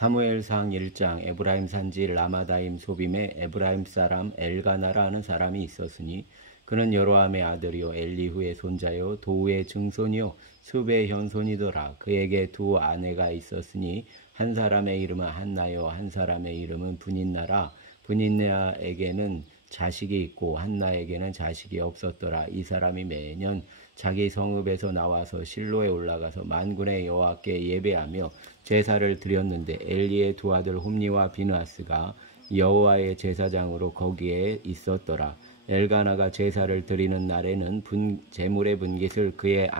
사무엘상 1장. 에브라임 산지 라마다임 소빔에 에브라임 사람 엘가나라 하는 사람이 있었으니 그는 여로함의 아들이요 엘리후의 손자요 도우의 증손이요 습의 현손이더라. 그에게 두 아내가 있었으니 한 사람의 이름은 한나요 한 사람의 이름은 분인나라. 분인나에게는 자식이 있고 한나에게는 자식이 없었더라. 이 사람이 매년 자기 성읍에서 나와서 실로에 올라가서 만군의 여호와께 예배하며 제사를 드렸는데 엘리의 두 아들 홈니와 비느하스가 여호와의 제사장으로 거기에 있었더라. 엘가나가 제사를 드리는 날에는 제물의 분깃을 그의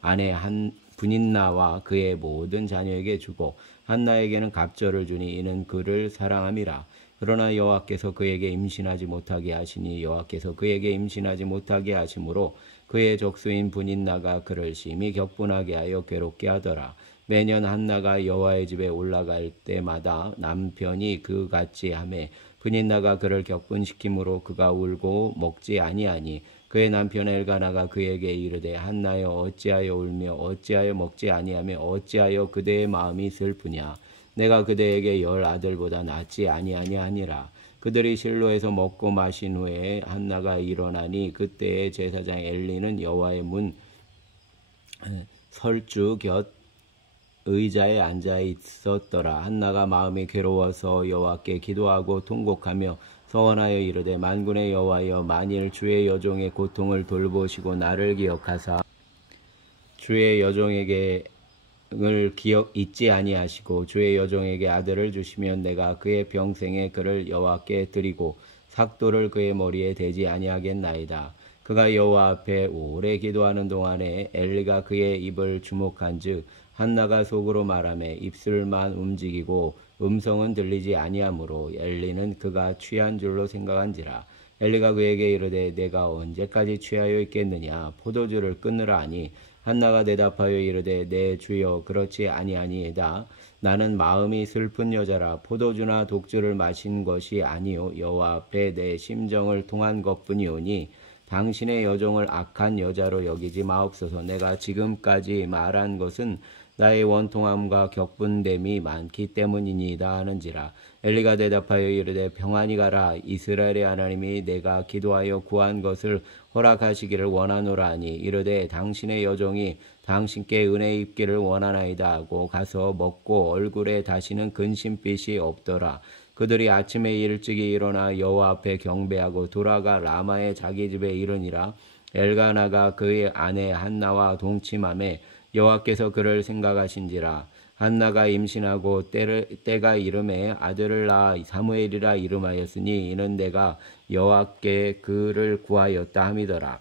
아내 한 분인나와 그의 모든 자녀에게 주고 한나에게는 갑절을 주니 이는 그를 사랑함이라. 그러나 여호와께서 그에게 임신하지 못하게 하시니 여호와께서 그에게 임신하지 못하게 하심으로 그의 적수인 분인나가 그를 심히 격분하게 하여 괴롭게 하더라. 매년 한나가 여호와의 집에 올라갈 때마다 남편이 그 같이 하매 분인나가 그를 격분시키므로 그가 울고 먹지 아니하니 그의 남편 엘가나가 그에게 이르되 한나여 어찌하여 울며 어찌하여 먹지 아니하며 어찌하여 그대의 마음이 슬프냐. 내가 그대에게 10 아들보다 낫지 아니하냐 하니라. 그들이 실로에서 먹고 마신 후에 한나가 일어나니 그때의 제사장 엘리는 여호와의 문 설주 곁 의자에 앉아 있었더라. 한나가 마음이 괴로워서 여호와께 기도하고 통곡하며 서원하여 이르되 만군의 여호와여 만일 주의 여종의 고통을 돌보시고 나를 기억하사 주의 여종에게 을 잊지 아니하시고 주의 여종에게 아들을 주시면 내가 그의 평생에 그를 여호와께 드리고 삭도를 그의 머리에 대지 아니하겠나이다. 그가 여호와 앞에 오래 기도하는 동안에 엘리가 그의 입을 주목한즉 한나가 속으로 말하며 입술만 움직이고 음성은 들리지 아니하므로 엘리는 그가 취한 줄로 생각한지라. 엘리가 그에게 이르되 내가 언제까지 취하여 있겠느냐. 포도주를 끊으라 하니 한나가 대답하여 이르되 내 주여 그렇지 아니하니이다. 나는 마음이 슬픈 여자라. 포도주나 독주를 마신 것이 아니요 여호와 앞에 내 심정을 통한 것뿐이오니 당신의 여종을 악한 여자로 여기지 마옵소서. 내가 지금까지 말한 것은 나의 원통함과 격분됨이 많기 때문이니이다 하는지라. 엘리가 대답하여 이르되 평안히 가라. 이스라엘의 하나님이 내가 기도하여 구한 것을 허락하시기를 원하노라 하니 이르되 당신의 여종이 당신께 은혜 입기를 원하나이다 하고 가서 먹고 얼굴에 다시는 근심빛이 없더라. 그들이 아침에 일찍이 일어나 여호와 앞에 경배하고 돌아가 라마의 자기 집에 이르니라. 엘가나가 그의 아내 한나와 동침하매 여호와께서 그를 생각하신지라. 한나가 임신하고 때가 이름에 아들을 낳아 사무엘이라 이름하였으니 이는 내가 여호와께 그를 구하였다 함이더라.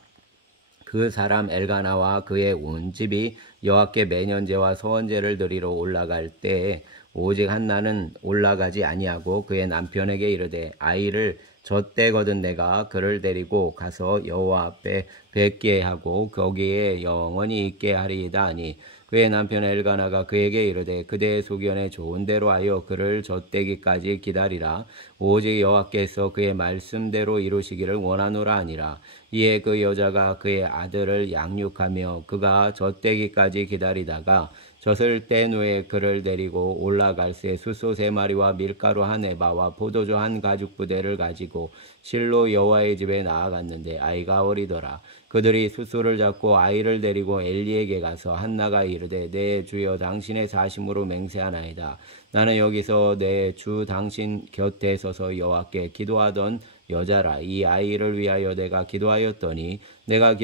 그 사람 엘가나와 그의 온 집이 여호와께 매년제와 서원제를 드리러 올라갈 때에 오직 한나는 올라가지 아니하고 그의 남편에게 이르되 아이를 젖대거든 내가 그를 데리고 가서 여호와 앞에 뵙게 하고 거기에 영원히 있게 하리이다 하니 그의 남편 엘가나가 그에게 이르되 그대의 소견에 좋은 대로 하여 그를 젖대기까지 기다리라. 오직 여호와께서 그의 말씀대로 이루시기를 원하노라 하니라. 이에 그 여자가 그의 아들을 양육하며 그가 젖대기까지 기다리다가 젖을 뗀 후에 그를 데리고 올라갈새 숫소 3마리와 밀가루 1에바와 포도주 1가죽 부대를 가지고 실로 여호와의 집에 나아갔는데 아이가 어리더라. 그들이 숫소를 잡고 아이를 데리고 엘리에게 가서 한나가 이르되 내 주여 당신의 사심으로 맹세하나이다. 나는 여기서 내 주 당신 곁에 서서 여호와께 기도하던 여자라. 이 아이를 위하여 내가 기도하였더니 내가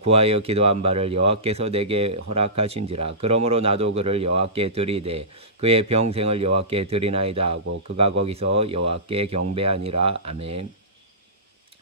구하여 기도한 바를 여호와께서 내게 허락하신지라. 그러므로 나도 그를 여호와께 드리되 그의 평생을 여호와께 드리나이다 하고 그가 거기서 여호와께 경배하니라. 아멘.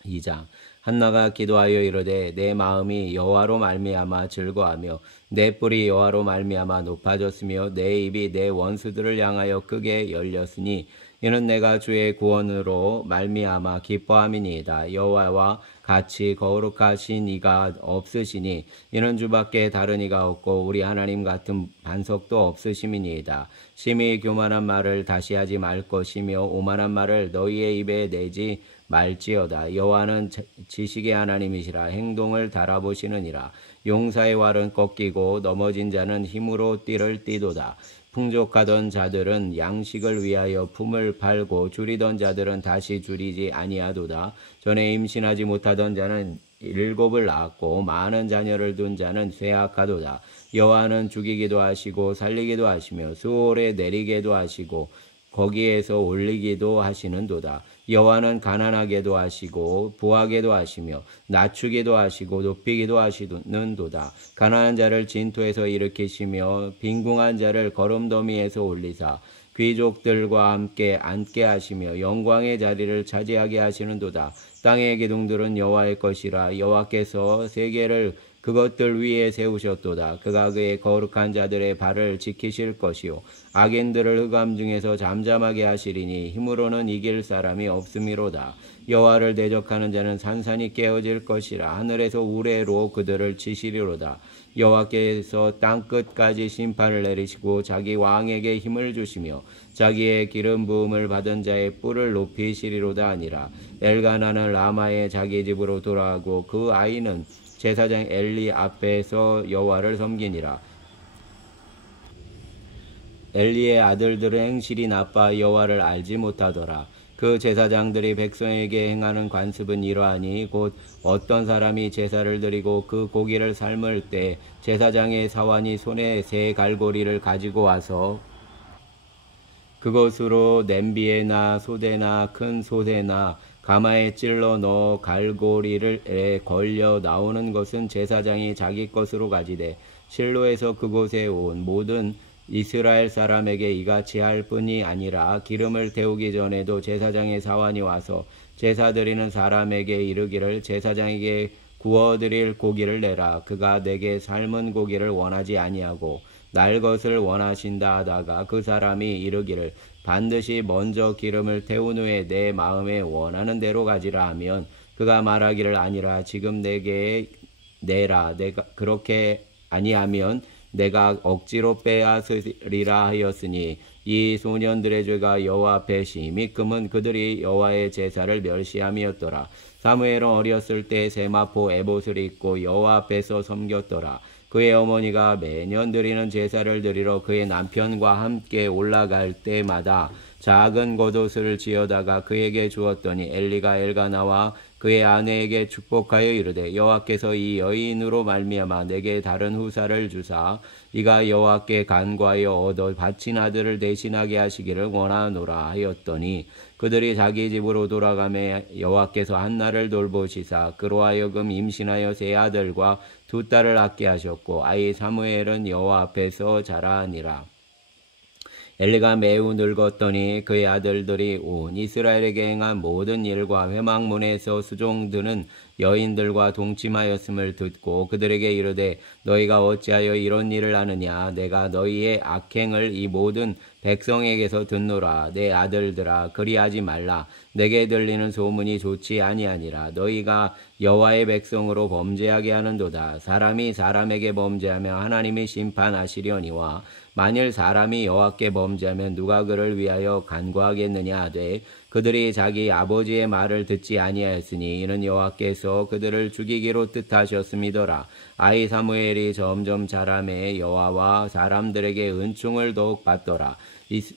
2장. 한나가 기도하여 이르되 내 마음이 여호와로 말미암아 즐거하며 내 뿔이 여호와로 말미암아 높아졌으며 내 입이 내 원수들을 향하여 크게 열렸으니 이는 내가 주의 구원으로 말미암아 기뻐함이니이다. 여호와와 같이 거룩하신 이가 없으시니 이는 주밖에 다른 이가 없고 우리 하나님 같은 반석도 없으심이니이다. 심히 교만한 말을 다시 하지 말 것이며 오만한 말을 너희의 입에 내지 말지어다. 여호와는 지식의 하나님이시라. 행동을 달아보시느니라. 용사의 활은 꺾이고 넘어진 자는 힘으로 띠를 띠도다. 풍족하던 자들은 양식을 위하여 품을 팔고 줄이던 자들은 다시 줄이지 아니하도다. 전에 임신하지 못하던 자는 7을 낳았고 많은 자녀를 둔 자는 쇠약하도다. 여호와는 죽이기도 하시고 살리기도 하시며 수월에 내리게도 하시고 거기에서 올리기도 하시는도다. 여호와는 가난하게도 하시고 부하게도 하시며 낮추기도 하시고 높이기도 하시는도다. 가난한 자를 진토에서 일으키시며 빈궁한 자를 거름더미에서 올리사 귀족들과 함께 앉게 하시며 영광의 자리를 차지하게 하시는도다. 땅의 기둥들은 여호와의 것이라. 여호와께서 세계를 그것들 위에 세우셨도다. 그가 그의 거룩한 자들의 발을 지키실 것이요 악인들을 흑암 중에서 잠잠하게 하시리니 힘으로는 이길 사람이 없음이로다. 여호와를 대적하는 자는 산산이 깨어질 것이라. 하늘에서 우레로 그들을 치시리로다. 여호와께서 땅 끝까지 심판을 내리시고 자기 왕에게 힘을 주시며 자기의 기름 부음을 받은 자의 뿔을 높이시리로다 하니라. 엘가나는 라마의 자기 집으로 돌아가고 그 아이는 제사장 엘리 앞에서 여호와를 섬기니라. 엘리의 아들들은 행실이 나빠 여호와를 알지 못하더라. 그 제사장들이 백성에게 행하는 관습은 이러하니 곧 어떤 사람이 제사를 드리고 그 고기를 삶을 때 제사장의 사환이 손에 새 갈고리를 가지고 와서 그것으로 냄비에나 소대나 큰 솥에나 가마에 찔러 넣어 갈고리를 걸려 나오는 것은 제사장이 자기 것으로 가지되 실로에서 그곳에 온 모든 이스라엘 사람에게 이같이 할 뿐이 아니라 기름을 태우기 전에도 제사장의 사환이 와서 제사 드리는 사람에게 이르기를 제사장에게 구워드릴 고기를 내라. 그가 내게 삶은 고기를 원하지 아니하고 날 것을 원하신다 하다가 그 사람이 이르기를 반드시 먼저 기름을 태운 후에 내 마음에 원하는 대로 가지라 하면 그가 말하기를 아니라 지금 내게 내라. 내가 그렇게 아니하면 내가 억지로 빼앗으리라 하였으니 이 소년들의 죄가 여호와 앞에 심히 금은 그들이 여호와의 제사를 멸시함이었더라. 사무엘은 어렸을 때 세마포 에봇을 입고 여호와 앞에서 섬겼더라. 그의 어머니가 매년 드리는 제사를 드리러 그의 남편과 함께 올라갈 때마다 작은 겉옷을 지어다가 그에게 주었더니 엘리가 엘가나와 그의 아내에게 축복하여 이르되 여호와께서 이 여인으로 말미암아 내게 다른 후사를 주사 이가 여호와께 간구하여 얻어 바친 아들을 대신하게 하시기를 원하노라 하였더니 그들이 자기 집으로 돌아가매 여호와께서 한나를 돌보시사 그로 하여금 임신하여 세 아들과 두 딸을 낳게 하셨고 아이 사무엘은 여호와 앞에서 자라니라. 엘리가 매우 늙었더니 그의 아들들이 온 이스라엘에게 행한 모든 일과 회막문에서 수종드는 여인들과 동침하였음을 듣고 그들에게 이르되 너희가 어찌하여 이런 일을 하느냐. 내가 너희의 악행을 이 모든 백성에게서 듣노라. 내 아들들아 그리하지 말라. 내게 들리는 소문이 좋지 아니하니라. 너희가 여호와의 백성으로 범죄하게 하는도다. 사람이 사람에게 범죄하며 하나님이 심판하시려니와 만일 사람이 여호와께 범죄하면 누가 그를 위하여 간구하겠느냐 하되 그들이 자기 아버지의 말을 듣지 아니하였으니 이는 여호와께서 그들을 죽이기로 뜻하셨음이더라. 아이 사무엘이 점점 자라매 여호와와 사람들에게 은총을 더욱 받더라.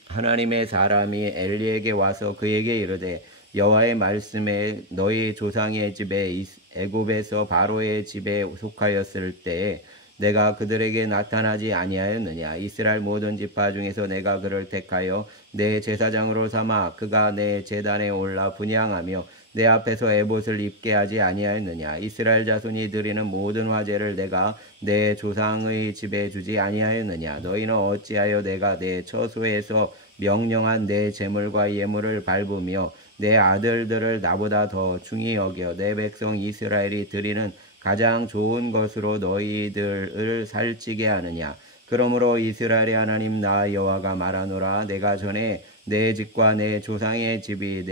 하나님의 사람이 엘리에게 와서 그에게 이르되 여호와의 말씀에 너희 조상의 집에 애굽에서 바로의 집에 속하였을 때에 내가 그들에게 나타나지 아니하였느냐. 이스라엘 모든 지파 중에서 내가 그를 택하여 내 제사장으로 삼아 그가 내 제단에 올라 분향하며 내 앞에서 에봇을 입게 하지 아니하였느냐. 이스라엘 자손이 드리는 모든 화제를 내가 내 조상의 집에 주지 아니하였느냐. 너희는 어찌하여 내가 내 처소에서 명령한 내 제물과 예물을 밟으며 내 아들들을 나보다 더 중히 여겨 내 백성 이스라엘이 드리는 가장 좋은 것으로 너희들을 살찌게 하느냐. 그러므로 이스라엘의 하나님 나 여호와가 말하노라. 내가 전에 내 집과 내 조상의 집이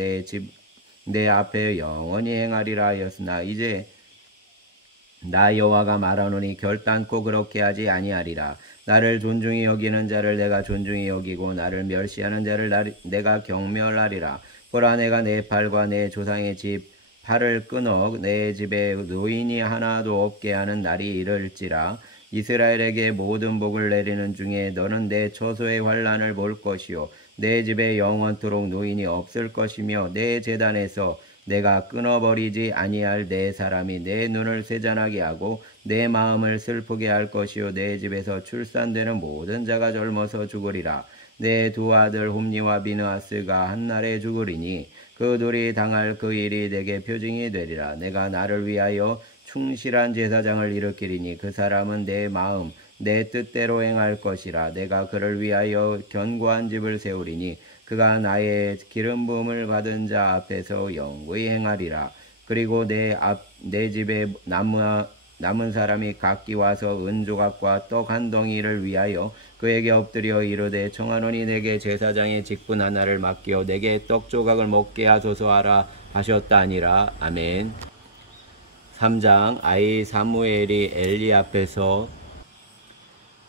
내 앞에 영원히 행하리라 하였으나 이제 나 여호와가 말하노니 결단코 그렇게 하지 아니하리라. 나를 존중히 여기는 자를 내가 존중히 여기고 나를 멸시하는 자를 내가 경멸하리라. 보라 내가 내 팔과 내 조상의 집 팔을 끊어 내 집에 노인이 하나도 없게 하는 날이 이를지라. 이스라엘에게 모든 복을 내리는 중에 너는 내 처소의 환난을 볼 것이요 내 집에 영원토록 노인이 없을 것이며 내 제단에서 내가 끊어버리지 아니할 내 사람이 내 눈을 세잔하게 하고 내 마음을 슬프게 할 것이요 내 집에서 출산되는 모든 자가 젊어서 죽으리라. 내 두 아들 홈니와 비느하스가 한날에 죽으리니 그 둘이 당할 그 일이 내게 표징이 되리라. 내가 나를 위하여 충실한 제사장을 일으키리니 그 사람은 내 마음 내 뜻대로 행할 것이라. 내가 그를 위하여 견고한 집을 세우리니 그가 나의 기름 부음을 받은 자 앞에서 영구히 행하리라. 그리고 내 집에 남은 사람이 각기 와서 은조각과 떡 한 덩이를 위하여 그에게 엎드려 이르되 청하노니 내게 제사장의 직분 하나를 맡겨 내게 떡 조각을 먹게 하소서 하라 하셨다니라. 아멘. 3장. 아이 사무엘이 엘리 앞에서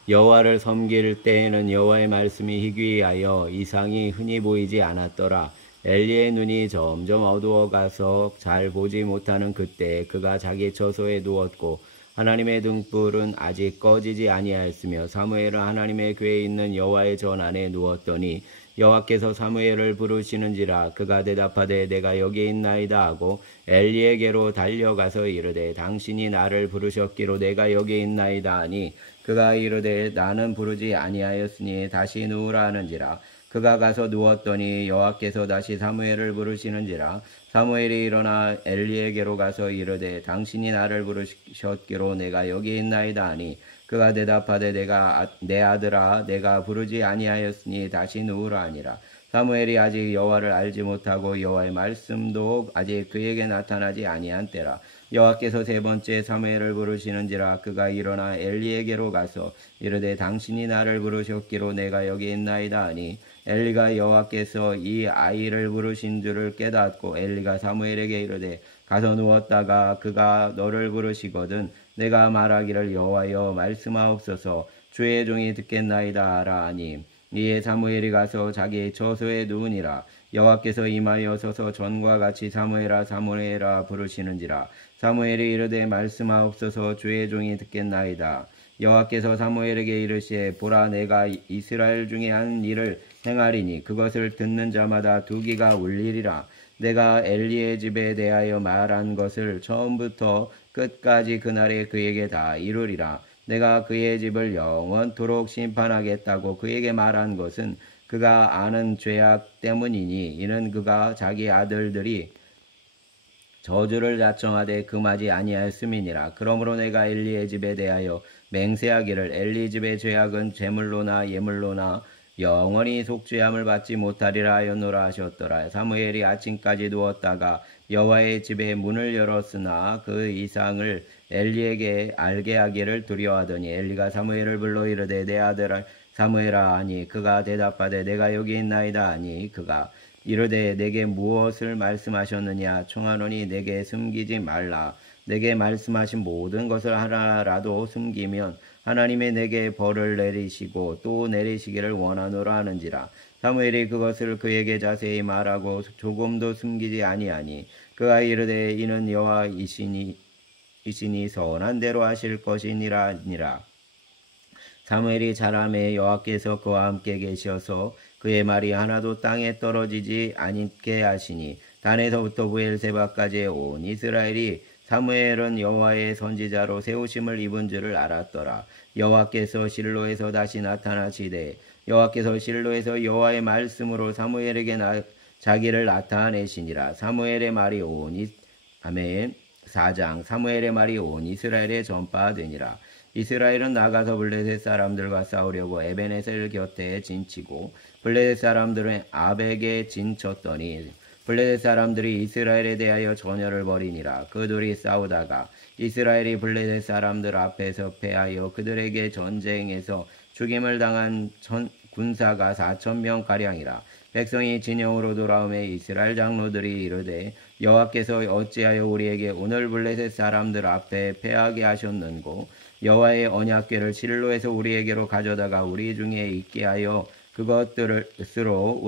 여호와를 섬길 때에는 여호와의 말씀이 희귀하여 이상이 흔히 보이지 않았더라. 엘리의 눈이 점점 어두워가서 잘 보지 못하는 그때 그가 자기 처소에 누웠고 하나님의 등불은 아직 꺼지지 아니하였으며 사무엘은 하나님의 궤에 있는 여호와의 전 안에 누웠더니 여호와께서 사무엘을 부르시는지라. 그가 대답하되 내가 여기 있나이다 하고 엘리에게로 달려가서 이르되 당신이 나를 부르셨기로 내가 여기 있나이다 하니 그가 이르되 나는 부르지 아니하였으니 다시 누우라 하는지라. 그가 가서 누웠더니 여호와께서 다시 사무엘을 부르시는지라. 사무엘이 일어나 엘리에게로 가서 이르되 당신이 나를 부르셨기로 내가 여기 있나이다 하니 그가 대답하되 내 아들아 내가 부르지 아니하였으니 다시 누우라 하니라. 사무엘이 아직 여호와를 알지 못하고 여호와의 말씀도 아직 그에게 나타나지 아니한 때라. 여호와께서 세 번째 사무엘을 부르시는지라. 그가 일어나 엘리에게로 가서 이르되 당신이 나를 부르셨기로 내가 여기 있나이다 하니 엘리가 여호와께서 이 아이를 부르신 줄을 깨닫고 엘리가 사무엘에게 이르되 가서 누웠다가 그가 너를 부르시거든 내가 말하기를 여호와여 말씀하옵소서 주의 종이 듣겠나이다 하라 하니 이에 사무엘이 가서 자기 처소에 누우니라. 여호와께서 임하여 서서 전과 같이 사무엘아 사무엘아 부르시는지라. 사무엘이 이르되 말씀하옵소서 주의 종이 듣겠나이다. 여호와께서 사무엘에게 이르시되 보라 내가 이스라엘 중에 한 일을 행하리니 그것을 듣는 자마다 두기가 울리리라. 내가 엘리의 집에 대하여 말한 것을 처음부터 끝까지 그날에 그에게 다 이루리라. 내가 그의 집을 영원토록 심판하겠다고 그에게 말한 것은 그가 아는 죄악 때문이니 이는 그가 자기 아들들이 저주를 자청하되 금하지 아니하였음이니라. 그러므로 내가 엘리의 집에 대하여 맹세하기를 엘리 집의 죄악은 제물로나 예물로나 영원히 속죄함을 받지 못하리라 하였노라 하셨더라. 사무엘이 아침까지 누웠다가 여호와의 집에 문을 열었으나 그 이상을 엘리에게 알게 하기를 두려워하더니 엘리가 사무엘을 불러 이르되 내 아들 사무엘아 하니 그가 대답하되 내가 여기 있나이다 하니 그가 이르되 내게 무엇을 말씀하셨느냐. 청하노니 내게 숨기지 말라. 내게 말씀하신 모든 것을 하나라도 숨기면 하나님이 내게 벌을 내리시고 또 내리시기를 원하노라 하는지라. 사무엘이 그것을 그에게 자세히 말하고 조금도 숨기지 아니하니 그가 이르되 이는 여호와이시니 선한 대로 하실 것이니라. 사무엘이 자라매 여호와께서 그와 함께 계셔서 그의 말이 하나도 땅에 떨어지지 않게 하시니 단에서부터 부엘세바까지 온 이스라엘이 사무엘은 여호와의 선지자로 세우심을 입은 줄을 알았더라. 여호와께서 실로에서 다시 나타나시되 여호와께서 실로에서 여호와의 말씀으로 사무엘에게 자기를 나타내시니라. 사무엘의 말이 아멘. 4장. 사무엘의 말이 온 이스라엘에 전파되니라. 이스라엘은 나가서 블레셋 사람들과 싸우려고 에베네셀 곁에 진치고 블레셋 사람들은 아벡에 진쳤더니 블레셋 사람들이 이스라엘에 대하여 전열을 벌이니라. 그들이 싸우다가 이스라엘이 블레셋 사람들 앞에서 패하여 그들에게 전쟁에서 죽임을 당한 군사가 4,000명 가량이라. 백성이 진영으로 돌아오매 이스라엘 장로들이 이르되 여호와께서 어찌하여 우리에게 오늘 블레셋 사람들 앞에 패하게 하셨는고 여호와의 언약궤를 실로에서 우리에게로 가져다가 우리 중에 있게 하여 그것들로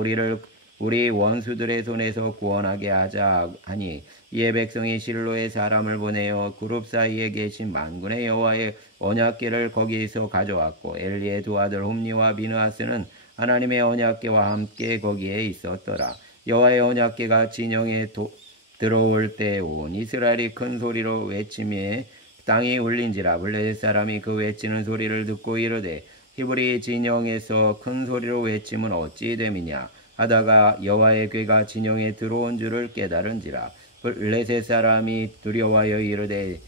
우리 원수들의 손에서 구원하게 하자 하니 이에 백성이 실로의 사람을 보내어 그룹 사이에 계신 만군의 여호와의 언약궤를 거기에서 가져왔고 엘리의 두 아들 홈니와 비느하스는 하나님의 언약궤와 함께 거기에 있었더라. 여호와의 언약궤가 진영에 들어올 때 온 이스라엘이 큰 소리로 외치며 땅이 울린지라. 블레셋 사람이 그 외치는 소리를 듣고 이르되 히브리 진영에서 큰 소리로 외침은 어찌 됨이냐 하다가 여호와의 궤가 진영에 들어온 줄을 깨달은지라. 블레셋 사람이 두려워하여 이르되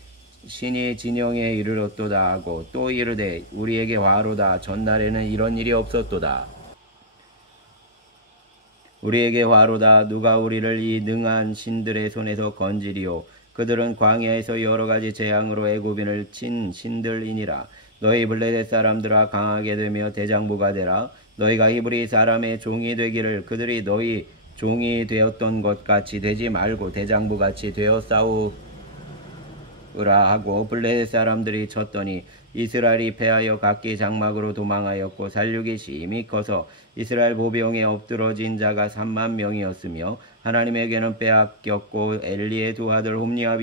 신이 진영에 이르렀도다 하고 또 이르되 우리에게 화로다. 전날에는 이런 일이 없었도다. 우리에게 화로다. 누가 우리를 이 능한 신들의 손에서 건지리요. 그들은 광야에서 여러가지 재앙으로 애굽인을 친 신들이니라. 너희 블레셋 사람들아 강하게 되며 대장부가 되라. 너희가 히브리 사람의 종이 되기를 그들이 너희 종이 되었던 것 같이 되지 말고 대장부같이 되어 싸우라 하고 블레셋 사람들이 쳤더니 이스라엘이 패하여 각기 장막으로 도망하였고 살육이 심히 커서 이스라엘 보병에 엎드러진 자가 3만 명이었으며 하나님에게는 빼앗겼고 엘리의 두 아들 홈니와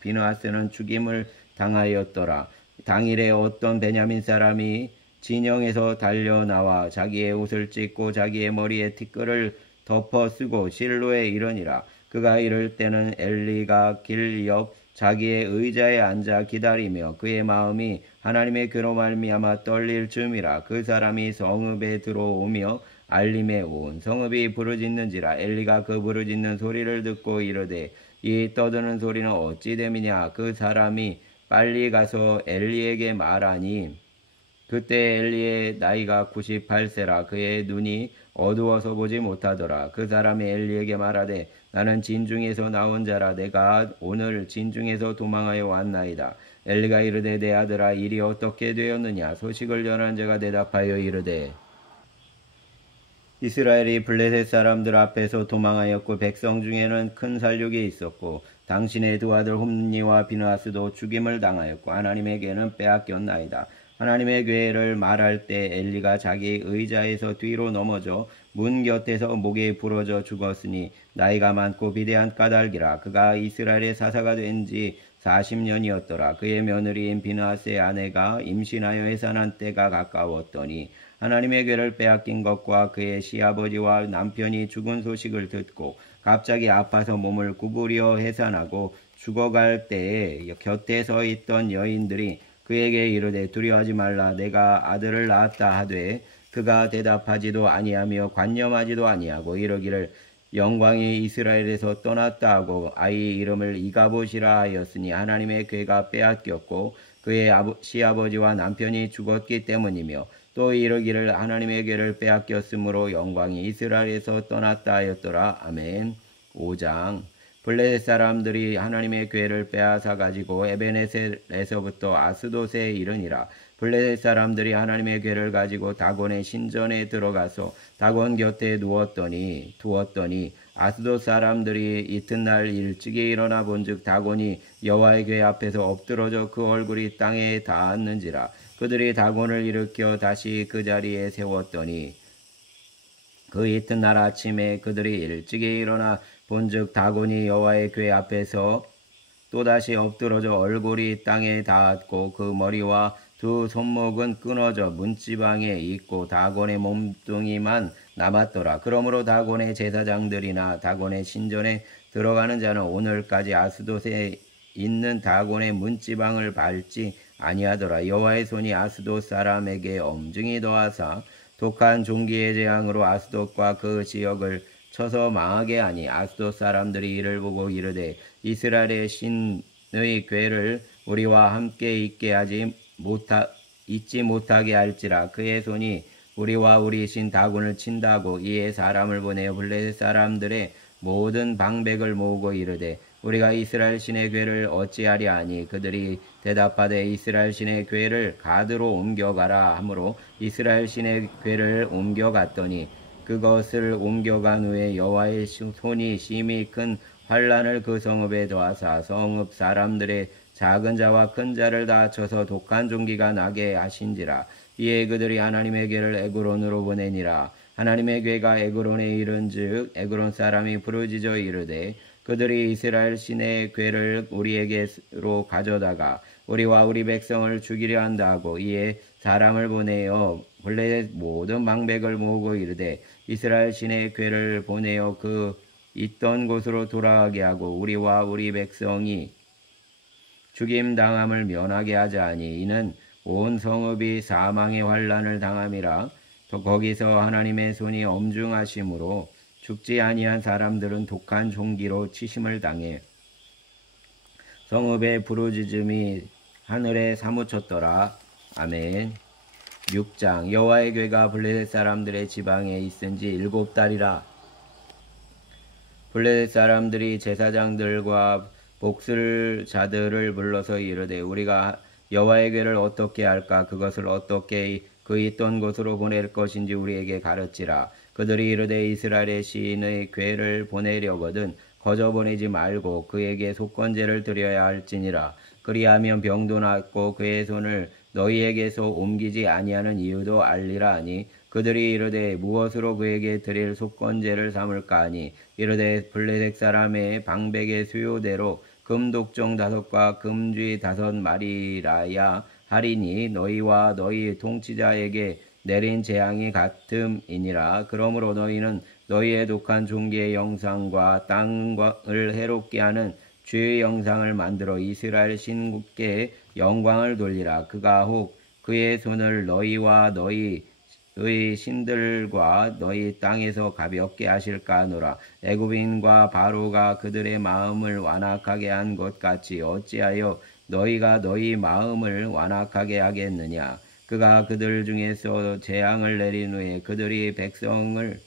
비느하스는 죽임을 당하였더라. 당일에 어떤 베냐민 사람이 진영에서 달려나와 자기의 옷을 찢고 자기의 머리에 티끌을 덮어 쓰고 실로에 이르니라. 그가 이를 때는 엘리가 길 옆 자기의 의자에 앉아 기다리며 그의 마음이 하나님의 괴로 말미암아 떨릴 즈음이라. 그 사람이 성읍에 들어오며 알림에 온 성읍이 부르짖는지라. 엘리가 그 부르짖는 소리를 듣고 이르되 이 떠드는 소리는 어찌 됨이냐. 그 사람이 빨리 가서 엘리에게 말하니 그때 엘리의 나이가 98세라. 그의 눈이 어두워서 보지 못하더라. 그 사람이 엘리에게 말하되 나는 진중에서 나온 자라. 내가 오늘 진중에서 도망하여 왔나이다. 엘리가 이르되 내 아들아 일이 어떻게 되었느냐. 소식을 전한 자가 대답하여 이르되 이스라엘이 블레셋 사람들 앞에서 도망하였고 백성 중에는 큰 살육이 있었고 당신의 두 아들 홈니와 비느하스도 죽임을 당하였고 하나님에게는 빼앗겼나이다. 하나님의 궤를 말할 때 엘리가 자기 의자에서 뒤로 넘어져 문 곁에서 목이 부러져 죽었으니 나이가 많고 비대한 까닭이라. 그가 이스라엘의 사사가 된 지 40년이었더라. 그의 며느리인 비느하스의 아내가 임신하여 해산한 때가 가까웠더니 하나님의 궤를 빼앗긴 것과 그의 시아버지와 남편이 죽은 소식을 듣고 갑자기 아파서 몸을 구부려 해산하고 죽어갈 때에 곁에 서 있던 여인들이 그에게 이르되 두려워하지 말라. 내가 아들을 낳았다 하되 그가 대답하지도 아니하며 관념하지도 아니하고 이르기를 영광이 이스라엘에서 떠났다 하고 아이 이름을 이가봇이라 하였으니 하나님의 궤가 빼앗겼고 그의 시아버지와 남편이 죽었기 때문이며 또 이르기를 하나님의 궤를 빼앗겼으므로 영광이 이스라엘에서 떠났다 하였더라. 아멘. 5장. 블레셋 사람들이 하나님의 궤를 빼앗아 가지고 에베네셀에서부터 아스돗에 이르니라. 블레셋 사람들이 하나님의 궤를 가지고 다곤의 신전에 들어가서 다곤 곁에 두었더니 아스돗 사람들이 이튿날 일찍이 일어나 본즉 다곤이 여호와의 궤 앞에서 엎드러져 그 얼굴이 땅에 닿았는지라. 그들이 다곤을 일으켜 다시 그 자리에 세웠더니 그 이튿날 아침에 그들이 일찍이 일어나 본즉 다곤이 여호와의 궤 앞에서 또다시 엎드러져 얼굴이 땅에 닿았고 그 머리와 두 손목은 끊어져 문지방에 있고 다곤의 몸뚱이만 남았더라. 그러므로 다곤의 제사장들이나 다곤의 신전에 들어가는 자는 오늘까지 아스돗에 있는 다곤의 문지방을 밟지 아니하더라. 여호와의 손이 아스돗 사람에게 엄중히 더하사 독한 종기의 재앙으로 아스돗과 그 지역을 쳐서 망하게 하니 아스돗 사람들이 이를 보고 이르되 이스라엘의 신의 궤를 우리와 함께 있게 잊지 못하게 할지라. 그의 손이 우리와 우리 신 다곤을 친다고 이에 사람을 보내어 블레셋 사람들의 모든 방백을 모으고 이르되 우리가 이스라엘 신의 궤를 어찌하리 하니 그들이 대답하되 이스라엘 신의 궤를 가드로 옮겨가라 하므로 이스라엘 신의 궤를 옮겨갔더니 그것을 옮겨간 후에 여호와의 손이 심히 큰 환란을 그 성읍에 더하사 성읍 사람들의 작은 자와 큰 자를 다 쳐서 독한 종기가 나게 하신지라. 이에 그들이 하나님의 궤를 에그론으로 보내니라. 하나님의 궤가 에그론에 이른즉 에그론 사람이 부르짖어 이르되 그들이 이스라엘 신의 궤를 우리에게로 가져다가 우리와 우리 백성을 죽이려 한다 하고 이에 사람을 보내어 블레셋 모든 방백을 모으고 이르되 이스라엘 신의 궤를 보내어 그 있던 곳으로 돌아가게 하고 우리와 우리 백성이 죽임당함을 면하게 하자니 이는 온 성읍이 사망의 환난을 당함이라. 또 거기서 하나님의 손이 엄중하심으로 죽지 아니한 사람들은 독한 종기로 치심을 당해 성읍의 부르짖음이 하늘에 사무쳤더라. 아멘. 6장. 여호와의 궤가 블레셋 사람들의 지방에 있은지 7달이라. 블레셋 사람들이 제사장들과 복술자들을 불러서 이르되 우리가 여호와의 궤를 어떻게 할까? 그것을 어떻게 그 있던 곳으로 보낼 것인지 우리에게 가르치라. 그들이 이르되 이스라엘의 시인의 궤를 보내려거든 거저 보내지 말고 그에게 속건제를 드려야 할지니라. 그리하면 병도 낫고 그의 손을 너희에게서 옮기지 아니하는 이유도 알리라 하니 그들이 이르되 무엇으로 그에게 드릴 속건제를 삼을까 하니 이르되 블레셋 사람의 방백의 수요대로 금독종 5과 금쥐 5마리라야 하리니 너희와 너희 통치자에게 내린 재앙이 같음이니라. 그러므로 너희는 너희의 독한 종기의 영상과 땅을 해롭게 하는 죄의 영상을 만들어 이스라엘 신께 영광을 돌리라. 그가 혹 그의 손을 너희와 너희의 신들과 너희 땅에서 가볍게 하실까 하노라. 애굽인과 바로가 그들의 마음을 완악하게 한 것 같이 어찌하여 너희가 너희 마음을 완악하게 하겠느냐. 그가 그들 중에서 재앙을 내린 후에 그들이 백성을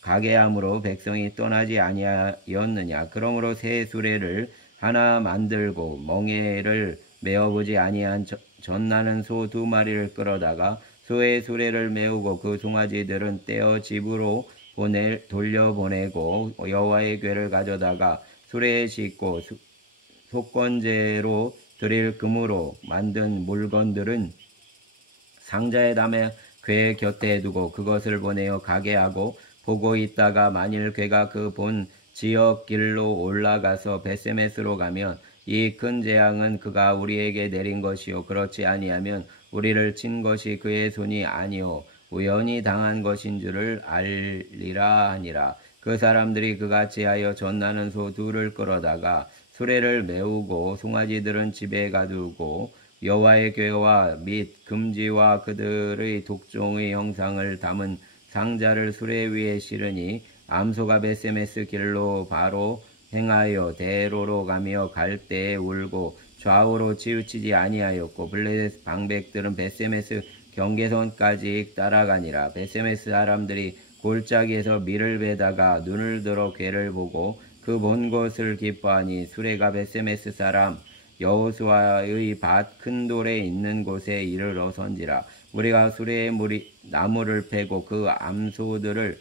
가게 함으로 백성이 떠나지 아니하였느냐. 그러므로 새 수레를 하나 만들고 멍에를 메어보지 아니한 젖나는 소 2마리를 끌어다가 소의 수레를 메우고 그 송아지들은 떼어 집으로 돌려보내고 여호와의 궤를 가져다가 수레에 싣고 속건제로 드릴 금으로 만든 물건들은 상자에 담아 궤 곁에 두고 그것을 보내어 가게 하고 보고 있다가 만일 궤가 그 본 지역 길로 올라가서 베세메스로 가면 이 큰 재앙은 그가 우리에게 내린 것이요 그렇지 아니하면 우리를 친 것이 그의 손이 아니요 우연히 당한 것인 줄을 알리라 하니라. 그 사람들이 그같이 하여 젖나는 소 2를 끌어다가 수레를 메우고 송아지들은 집에 가두고 여호와의 궤와 및 금지와 그들의 독종의 형상을 담은 상자를 수레 위에 실으니 암소가 베세메스 길로 바로 행하여 대로로 가며 갈 때에 울고 좌우로 치우치지 아니하였고 블레셋 방백들은 베세메스 경계선까지 따라가니라. 베세메스 사람들이 골짜기에서 밀을 베다가 눈을 들어 궤를 보고 그 본 것을 기뻐하니 수레가 베세메스 사람 여호수아의 밭 큰 돌에 있는 곳에 이르러선지라. 우리가 수레에 나무를 패고 그 암소들을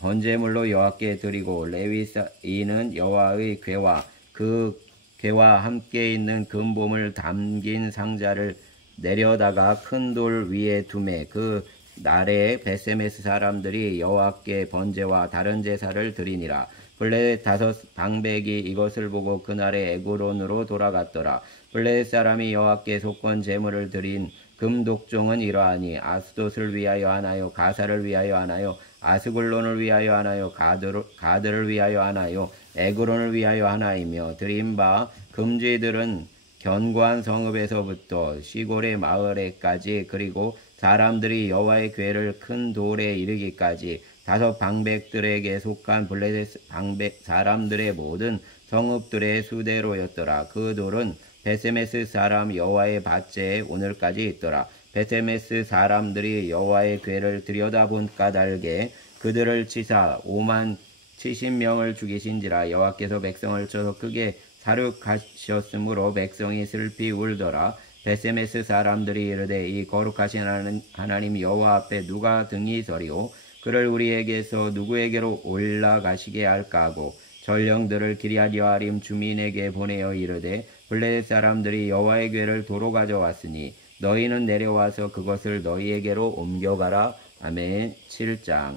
번제물로 여호와께 드리고 레위인은 여호와의 궤와 그 궤와 함께 있는 금봄을 담긴 상자를 내려다가 큰 돌 위에 두매 그 날에 베세메스 사람들이 여호와께 번제와 다른 제사를 드리니라. 블레셋 5 방백이 이것을 보고 그날에 에그론으로 돌아갔더라. 블레셋 사람이 여호와께 속건 제물을 드린 금독종은 이러하니 아스돗을 위하여 하나요 가사를 위하여 하나요 아스글론을 위하여 하나요 가드를 위하여 하나요 에그론을 위하여 하나이며 드린 바 금쥐들은 견고한 성읍에서부터 시골의 마을에까지 그리고 사람들이 여호와의 궤를 큰 돌에 이르기까지 5 방백들에게 속한 블레셋 방백 사람들의 모든 성읍들의 수대로였더라. 그 돌은 베세메스 사람 여호와의 밭에 오늘까지 있더라. 베세메스 사람들이 여호와의 궤를 들여다본 까닭에 그들을 치사 5만 70명을 죽이신지라. 여호와께서 백성을 쳐서 크게 사륙하셨으므로 백성이 슬피 울더라. 베세메스 사람들이 이르되 이 거룩하신 하나님 여호와 앞에 누가 등이 서리오 그를 우리에게서 누구에게로 올라가시게 할까 하고 전령들을 기럇 여아림 주민에게 보내어 이르되 블레셋 사람들이 여호와의 궤를 도로 가져왔으니 너희는 내려와서 그것을 너희에게로 옮겨가라. 아멘. 7장.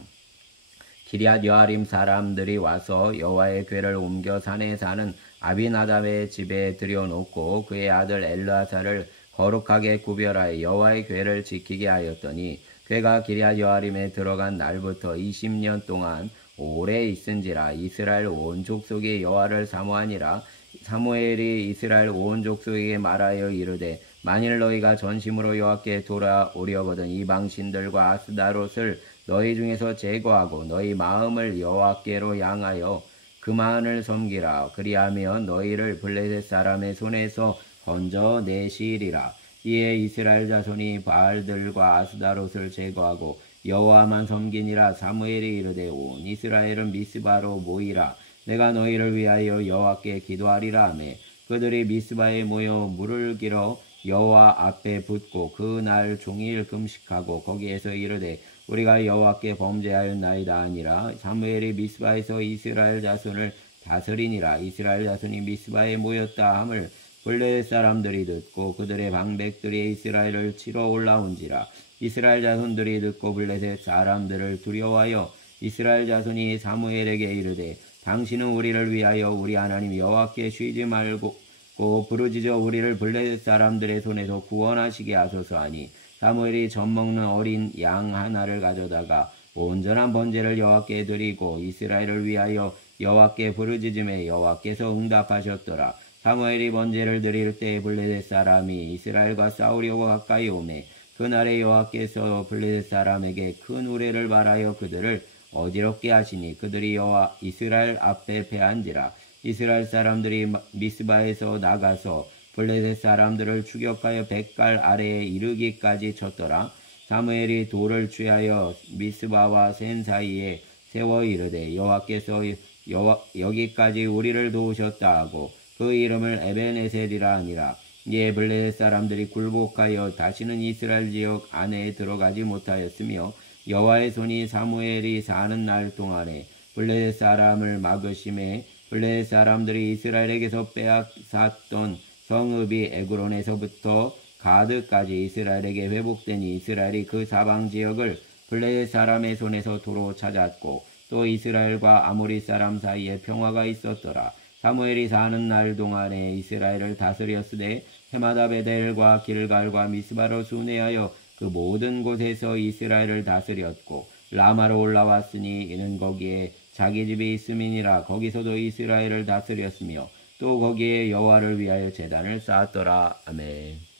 기럇 여아림 사람들이 와서 여호와의 궤를 옮겨 산에 사는 아비나답의 집에 들여놓고 그의 아들 엘르아사를 거룩하게 구별하여 여호와의 궤를 지키게 하였더니 궤가 기럇 여아림에 들어간 날부터 20년 동안 오래 있은지라. 이스라엘 온 족속이 여호와를 사모하니라. 사무엘이 이스라엘 온 족속에게 말하여 이르되 만일 너희가 전심으로 여호와께 돌아오려거든 이방 신들과 아스다롯을 너희 중에서 제거하고 너희 마음을 여호와께로 향하여 그만을 섬기라. 그리하면 너희를 블레셋 사람의 손에서 건져내시리라. 이에 이스라엘 자손이 바알들과 아스다롯을 제거하고 여호와만 섬기니라. 사무엘이 이르되 온 이스라엘은 미스바로 모이라. 내가 너희를 위하여 여호와께 기도하리라 하매 그들이 미스바에 모여 물을 길어 여호와 앞에 붓고 그 날 종일 금식하고 거기에서 이르되 우리가 여호와께 범죄하였나이다 하니라. 사무엘이 미스바에서 이스라엘 자손을 다스리니라. 이스라엘 자손이 미스바에 모였다 함을 블레셋 사람들이 듣고 그들의 방백들이 이스라엘을 치러 올라온지라. 이스라엘 자손들이 듣고 블레셋 사람들을 두려워하여 이스라엘 자손이 사무엘에게 이르되 당신은 우리를 위하여 우리 하나님 여호와께 쉬지 말고 부르짖어 우리를 블레셋 사람들의 손에서 구원하시게 하소서 하니 사무엘이 젖먹는 어린 양 하나를 가져다가 온전한 번제를 여호와께 드리고 이스라엘을 위하여 여호와께 부르짖음에 여호와께서 응답하셨더라. 사무엘이 번제를 드릴 때 블레셋 사람이 이스라엘과 싸우려고 가까이 오매 그날에 여호와께서 블레셋 사람에게 큰 우레를 발하여 그들을 어지럽게 하시니 그들이 여호와 이스라엘 앞에 패한지라. 이스라엘 사람들이 미스바에서 나가서 블레셋 사람들을 추격하여 백갈 아래에 이르기까지 쳤더라. 사무엘이 돌을 취하여 미스바와 센 사이에 세워 이르되 여호와께서 여기까지 우리를 도우셨다 하고 그 이름을 에벤에셀이라 하니라. 이에 블레셋 사람들이 굴복하여 다시는 이스라엘 지역 안에 들어가지 못하였으며 여호와의 손이 사무엘이 사는 날 동안에 블레셋 사람을 막으심에 블레셋 사람들이 이스라엘에게서 빼앗았던 성읍이 에그론에서부터 가드까지 이스라엘에게 회복되니 이스라엘이 그 사방 지역을 블레셋 사람의 손에서 도로 찾았고 또 이스라엘과 아모리 사람 사이에 평화가 있었더라. 사무엘이 사는 날 동안에 이스라엘을 다스렸으되 해마다 베델과 길갈과 미스바로 순회하여 그 모든 곳에서 이스라엘을 다스렸고 라마로 올라왔으니 이는 거기에 자기 집이 있음이니라. 거기서도 이스라엘을 다스렸으며 또 거기에 여호와를 위하여 제단을 쌓았더라. 아멘.